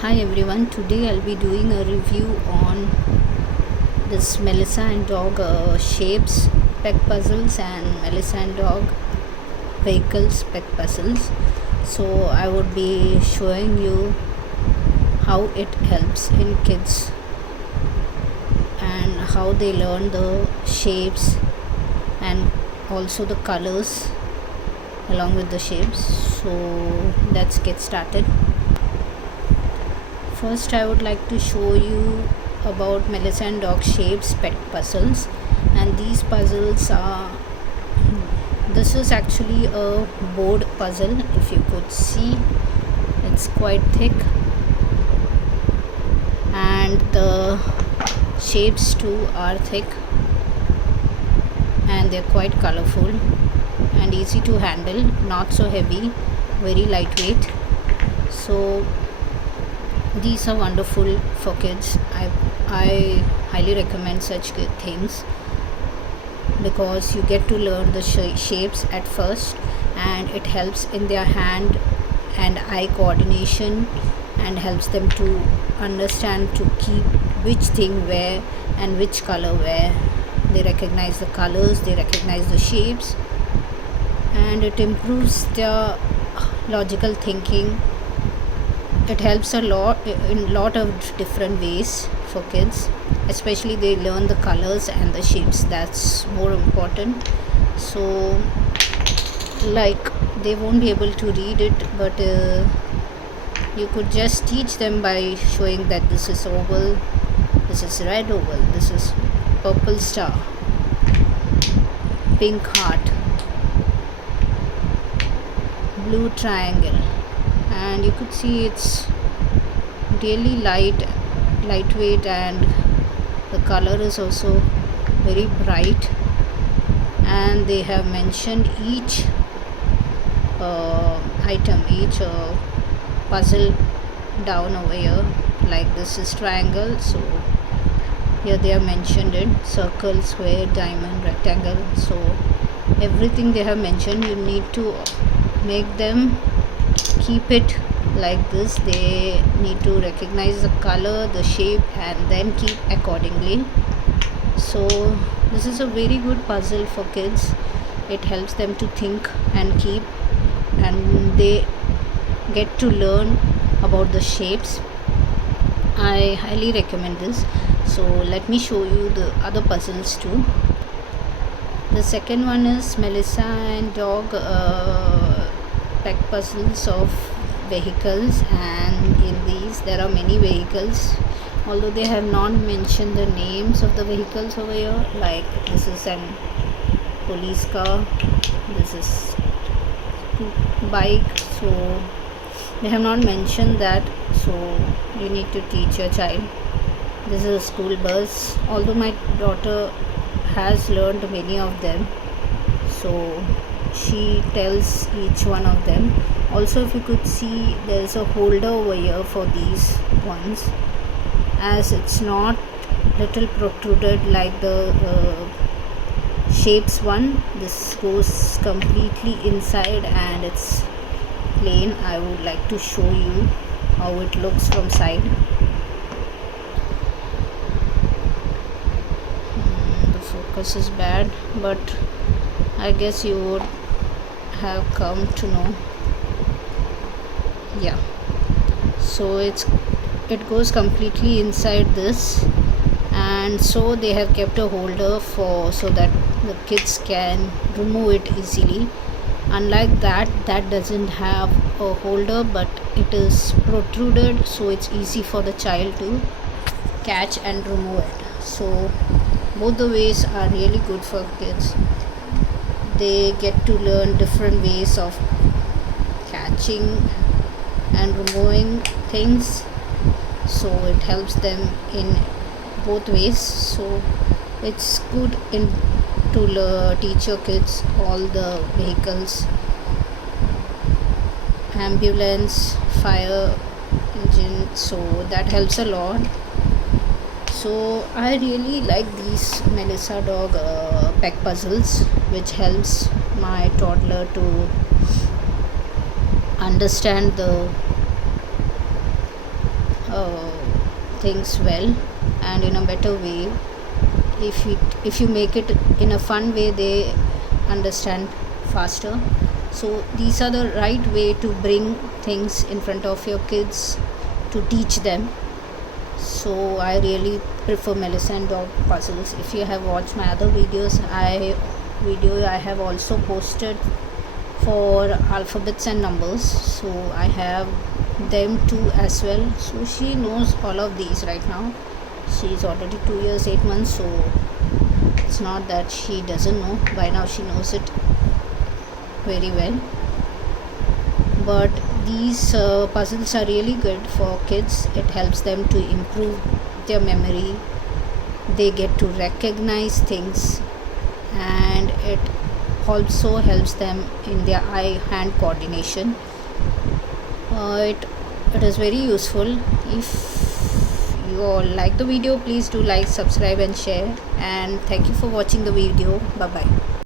Hi everyone, today I'll be doing a review on this Melissa and Dog shapes peck puzzles and Melissa and Dog vehicles peck puzzles. So I would be showing you how it helps in kids and how they learn the shapes and also the colors along with the shapes. So let's get started. First, I would like to show you about Melissa and Dog shapes pet puzzles, and these puzzles are. This is actually a board puzzle. If you could see, it's quite thick, and the shapes too are thick, and they're quite colorful and easy to handle. Not so heavy, very lightweight. So these are wonderful for kids. I highly recommend such good things because you get to learn the shapes at first, and it helps in their hand and eye coordination and helps them to understand to keep which thing where and which color where. They recognize the colors, they recognize the shapes, and it improves their logical thinking. It helps a lot in lot of different ways for kids, especially they learn the colors and the shapes. That's more important. So like they won't be able to read it, but you could just teach them by showing that this is oval, this is red oval, this is purple star, pink heart, blue triangle, and you could see it's really lightweight, and the color is also very bright, and they have mentioned each item, each puzzle down over here. Like this is triangle, so here they have mentioned it: circle, square, diamond, rectangle. So everything they have mentioned, you need to make them keep it like this. They need to recognize the color, the shape, and then keep accordingly. So this is a very good puzzle for kids. It helps them to think and keep, and they get to learn about the shapes. I highly recommend this. So let me show you the other puzzles too. The second one is Melissa and Dog peck puzzles of vehicles, and in these there are many vehicles, although they have not mentioned the names of the vehicles over here. Like this is an police car, this is bike, so they have not mentioned that, so you need to teach your child. This is a school bus, although my daughter has learned many of them, so she tells each one of them. Also, if you could see, there's a holder over here for these ones, as it's not little protruded like the shapes one. This goes completely inside and it's plain. I would like to show you how it looks from side. The focus is bad, but I guess you would have come to know. Yeah, so it goes completely inside this, and so they have kept a holder for so that the kids can remove it easily. Unlike that doesn't have a holder, but it is protruded, so it's easy for the child to catch and remove it. So both the ways are really good for kids. They get to learn different ways of catching and removing things, so it helps them in both ways. So it's good in to teach your kids all the vehicles, ambulance, fire engine, so that helps a lot. So I really like these Melissa Dog peck puzzles, which helps my toddler to understand the things well and in a better way. If you make it in a fun way, they understand faster. So these are the right way to bring things in front of your kids to teach them. So I really prefer Melissa and Dog puzzles. If you have watched my other videos, I have also posted for alphabets and numbers, so I have them too as well. So she knows all of these right now. She's already 2 years 8 months, so it's not that she doesn't know. By now she knows it very well. But these puzzles are really good for kids. It helps them to improve their memory. They get to recognize things, and it also helps them in their eye-hand coordination. It is very useful. If you all like the video, please do like, subscribe and share, and thank you for watching the video. Bye bye.